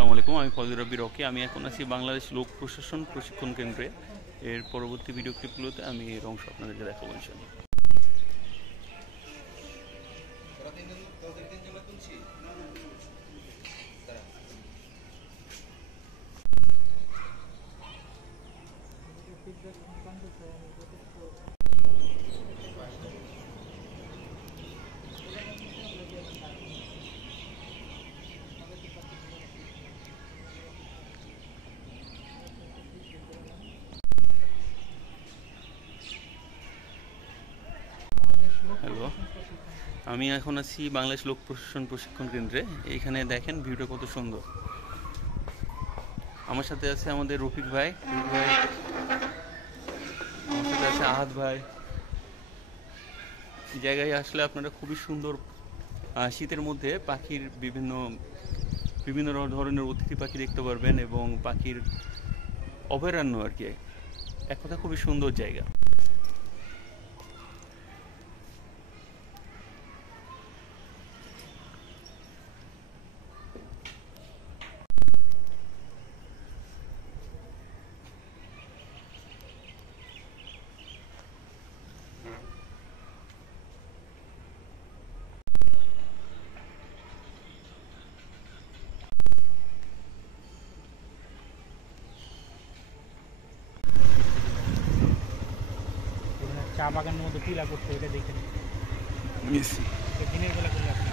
আসসালামু আলাইকুম, আমি ফজল রাব্বি রকি। আমি এখন আছি বাংলাদেশ লোক প্রশাসন প্রশিক্ষণ কেন্দ্রে। এর পরবর্তী ভিডিও ক্লিপগুলোতে আমি এর অংশ আপনাদেরকে দেখাবো ইনশাআল্লাহ। হ্যালো, আমি এখন আছি বাংলাদেশ লোক প্রশাসন প্রশিক্ষণ কেন্দ্রে। এইখানে দেখেন ভিউটা কত সুন্দর। আমার সাথে আছে আমাদের রফিক ভাই, আমার সাথে আছে আহাদ ভাই। এই জায়গায় আসলে আপনারা খুবই সুন্দর শীতের মধ্যে পাখির বিভিন্ন বিভিন্ন ধরনের অতিথি পাখি দেখতে পারবেন এবং পাখির অভয়ারণ্য আর কি, এক কথা খুবই সুন্দর জায়গা। চা বাগানের মধ্যে টিলা করতে, এটা দেখে দিনের বেলা করলে আপনি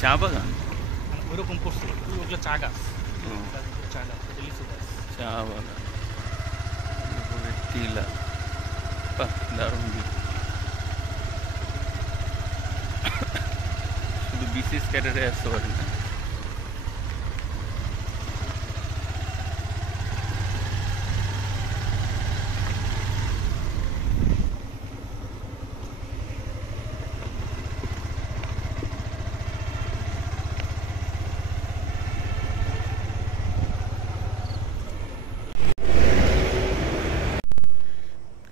চা বাগান ওইরকম করছে, ওগুলো চা গাছ, চা গাছ, লিচু গাছ, চা বাগান, টিলা, দারুণ। শুধু বিসিএস ক্যাডারে আসতে পারেন না।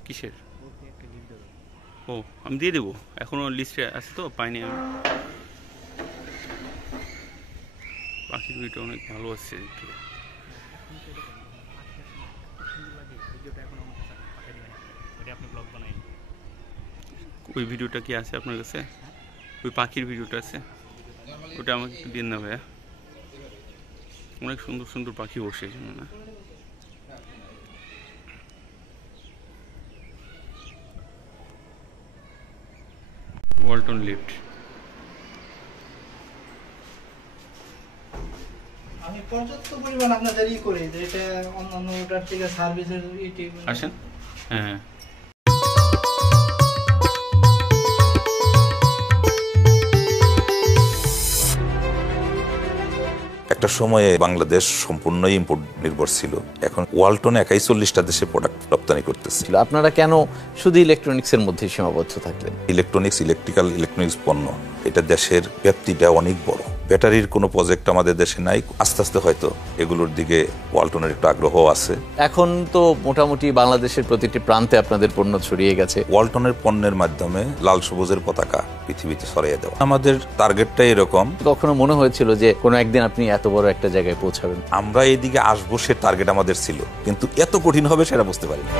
কিসের? ও, আমি দিয়ে দেবো, এখনো লিস্টে আছে তো, পাইনি আমি। পাখির ভিডিওটা অনেক ভালো আসছে। ওই ভিডিওটা কি আছে আপনার কাছে? ওই পাখির ভিডিওটা আছে, ওটা আমাকে একটু দিন না ভাইয়া। অনেক সুন্দর সুন্দর পাখি বসে এখানে না। ওয়ালটন লিফট। আমি পর্যাপ্ত পরিমাণ আপনাদেরই করি, যে এটা অন্যান্য ওটার থেকে সার্ভিসের আসেন। হ্যাঁ, একটা সময়ে বাংলাদেশ সম্পূর্ণই ইম্পোর্ট নির্ভর ছিল, এখন ওয়ালটন একাই 40টা দেশে প্রোডাক্ট রপ্তানি করতেছে। আপনারা কেন শুধু ইলেকট্রনিক্সের মধ্যে সীমাবদ্ধ থাকলেন? ইলেকট্রনিক্স পণ্য, এটা দেশের ব্যাপ্তিটা অনেক বড়। ব্যাটারির কোনো প্রজেক্ট আমাদের দেশে নাই, আস্তে আস্তে হয়তো এগুলোর দিকে ওয়ালটনের একটু আগ্রহ আছে। এখন তো মোটামুটি বাংলাদেশের প্রতিটি প্রান্তে আপনাদের পণ্য ছড়িয়ে গেছে। ওয়ালটনের পণ্যের মাধ্যমে লাল সবুজের পতাকা পৃথিবীতে ছড়িয়ে দেওয়া আমাদের টার্গেটটা এরকম। কখনো মনে হয়েছিল যে কোনো একদিন আপনি এত বড় একটা জায়গায় পৌঁছাবেন? আমরা এইদিকে আসবো, সে টার্গেট আমাদের ছিল, কিন্তু এত কঠিন হবে সেটা বুঝতে পারিনি।